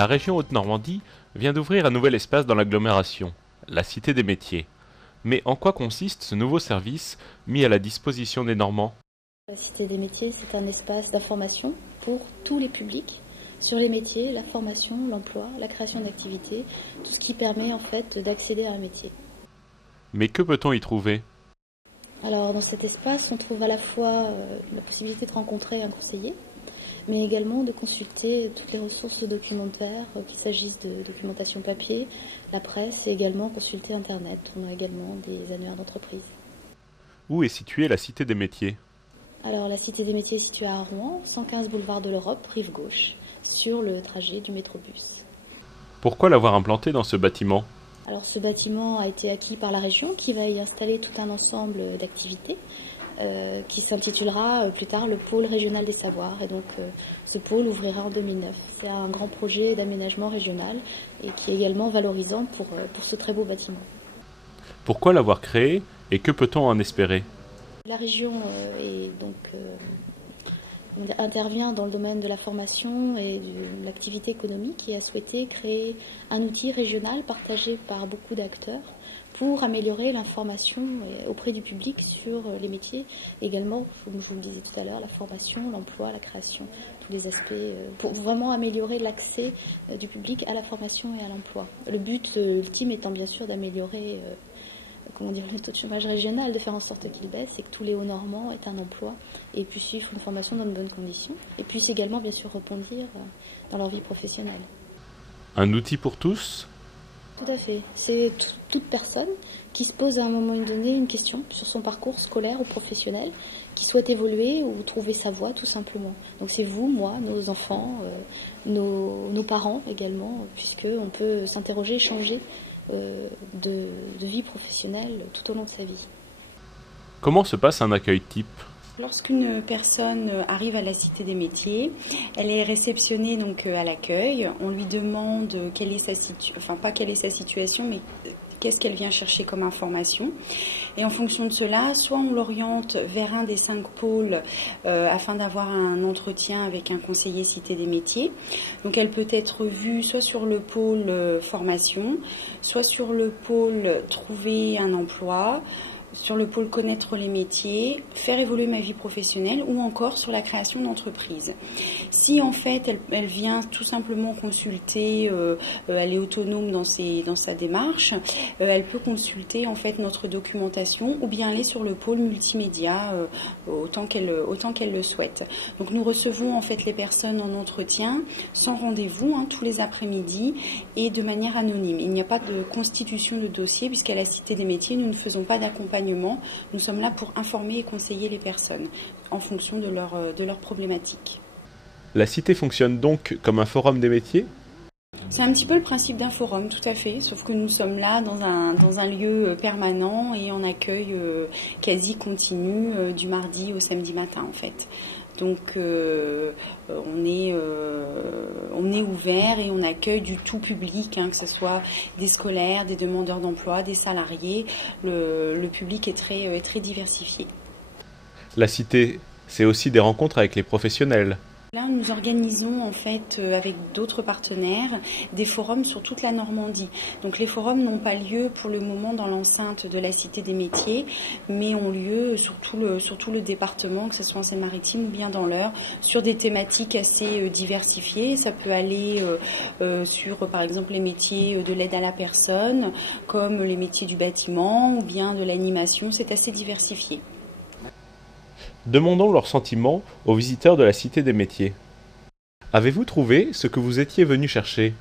La région Haute-Normandie vient d'ouvrir un nouvel espace dans l'agglomération, la Cité des métiers. Mais en quoi consiste ce nouveau service mis à la disposition des Normands? La Cité des métiers, c'est un espace d'information pour tous les publics sur les métiers, la formation, l'emploi, la création d'activités, tout ce qui permet en fait d'accéder à un métier. Mais que peut-on y trouver? Alors dans cet espace, on trouve à la fois la possibilité de rencontrer un conseiller, mais également de consulter toutes les ressources documentaires, qu'il s'agisse de documentation papier, la presse et également consulter Internet. On a également des annuaires d'entreprise. Où est située la Cité des métiers? Alors la Cité des métiers est située à Rouen, 115 boulevard de l'Europe, rive gauche, sur le trajet du métrobus. Pourquoi l'avoir implanté dans ce bâtiment? Alors ce bâtiment a été acquis par la région qui va y installer tout un ensemble d'activités qui s'intitulera plus tard le pôle régional des savoirs. Et donc ce pôle ouvrira en 2009. C'est un grand projet d'aménagement régional et qui est également valorisant pour ce très beau bâtiment. Pourquoi l'avoir créé et que peut-on en espérer? La région intervient dans le domaine de la formation et de l'activité économique et a souhaité créer un outil régional partagé par beaucoup d'acteurs pour améliorer l'information auprès du public sur les métiers. Également, comme je vous le disais tout à l'heure, la formation, l'emploi, la création, tous les aspects, pour vraiment améliorer l'accès du public à la formation et à l'emploi. Le but ultime étant bien sûr d'améliorer le taux de chômage régional, de faire en sorte qu'il baisse et que tous les Hauts-Normands aient un emploi et puissent suivre une formation dans de bonnes conditions et puissent également bien sûr rebondir dans leur vie professionnelle. Un outil pour tous? Tout à fait. C'est toute personne qui se pose à un moment donné une question sur son parcours scolaire ou professionnel, qui souhaite évoluer ou trouver sa voie tout simplement. Donc c'est vous, moi, nos enfants, nos parents également, puisqu'on peut s'interroger, échanger de vie professionnelle tout au long de sa vie. Comment se passe un accueil type? Lorsqu'une personne arrive à la Cité des métiers, elle est réceptionnée donc à l'accueil. On lui demande quelle est sa situation, pas quelle est sa situation, mais qu'est-ce qu'elle vient chercher comme information. Et en fonction de cela, soit on l'oriente vers un des 5 pôles afin d'avoir un entretien avec un conseiller Cité des métiers. Donc elle peut être vue soit sur le pôle formation, soit sur le pôle trouver un emploi, sur le pôle connaître les métiers, faire évoluer ma vie professionnelle ou encore sur la création d'entreprise. Si en fait elle vient tout simplement consulter, elle est autonome dans sa démarche, elle peut consulter en fait notre documentation ou bien aller sur le pôle multimédia autant qu'elle le souhaite. Donc nous recevons en fait les personnes en entretien sans rendez-vous tous les après-midi et de manière anonyme. Il n'y a pas de constitution de dossier puisqu'à la Cité des métiers nous ne faisons pas d'accompagnement. Nous sommes là pour informer et conseiller les personnes en fonction de leur problématique. La Cité fonctionne donc comme un forum des métiers? C'est un petit peu le principe d'un forum, tout à fait, sauf que nous sommes là dans un lieu permanent et en accueil quasi continu du mardi au samedi matin en fait. Donc on est ouvert et on accueille du tout public, que ce soit des scolaires, des demandeurs d'emploi, des salariés. Le public est très diversifié. La Cité, c'est aussi des rencontres avec les professionnels. Là, nous organisons en fait avec d'autres partenaires des forums sur toute la Normandie. Donc les forums n'ont pas lieu pour le moment dans l'enceinte de la Cité des métiers, mais ont lieu sur tout le département, que ce soit en Seine-Maritime ou bien dans l'Eure, sur des thématiques assez diversifiées. Ça peut aller sur par exemple les métiers de l'aide à la personne, comme les métiers du bâtiment ou bien de l'animation. C'est assez diversifié. Demandons leurs sentiments aux visiteurs de la Cité des métiers. Avez-vous trouvé ce que vous étiez venu chercher?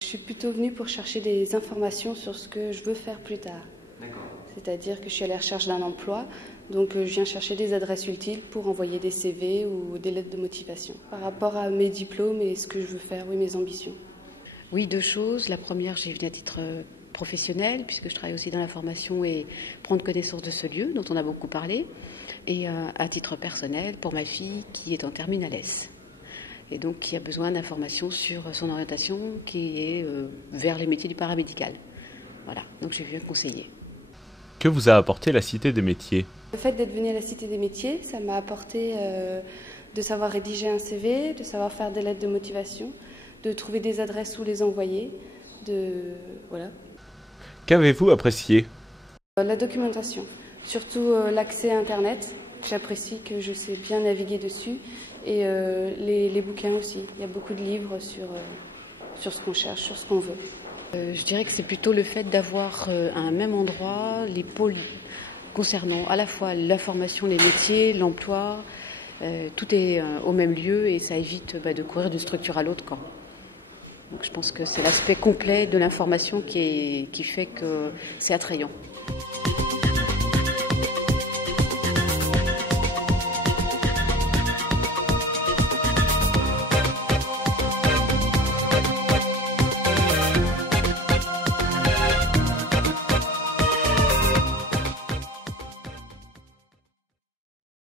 Je suis plutôt venue pour chercher des informations sur ce que je veux faire plus tard. D'accord. C'est-à-dire que je suis à la recherche d'un emploi, donc je viens chercher des adresses utiles pour envoyer des CV ou des lettres de motivation. Par rapport à mes diplômes et ce que je veux faire, oui, mes ambitions. Oui, 2 choses. La première, j'y venais à titre professionnel, puisque je travaille aussi dans la formation et prendre connaissance de ce lieu dont on a beaucoup parlé. Et à titre personnel, pour ma fille qui est en terminale S. Et donc qui a besoin d'informations sur son orientation qui est vers les métiers du paramédical. Voilà, donc je viens conseiller. Que vous a apporté la Cité des métiers? Le fait d'être venue à la Cité des métiers, ça m'a apporté de savoir rédiger un CV, de savoir faire des lettres de motivation, de trouver des adresses où les envoyer, voilà. Qu'avez-vous apprécié? La documentation, surtout l'accès à Internet, j'apprécie que je sais bien naviguer dessus, et les bouquins aussi. Il y a beaucoup de livres sur ce qu'on cherche, sur ce qu'on veut. Je dirais que c'est plutôt le fait d'avoir à un même endroit les pôles concernant à la fois l'information, les métiers, l'emploi, tout est au même lieu et ça évite de courir d'une structure à l'autre. Donc je pense que c'est l'aspect complet de l'information qui fait que c'est attrayant.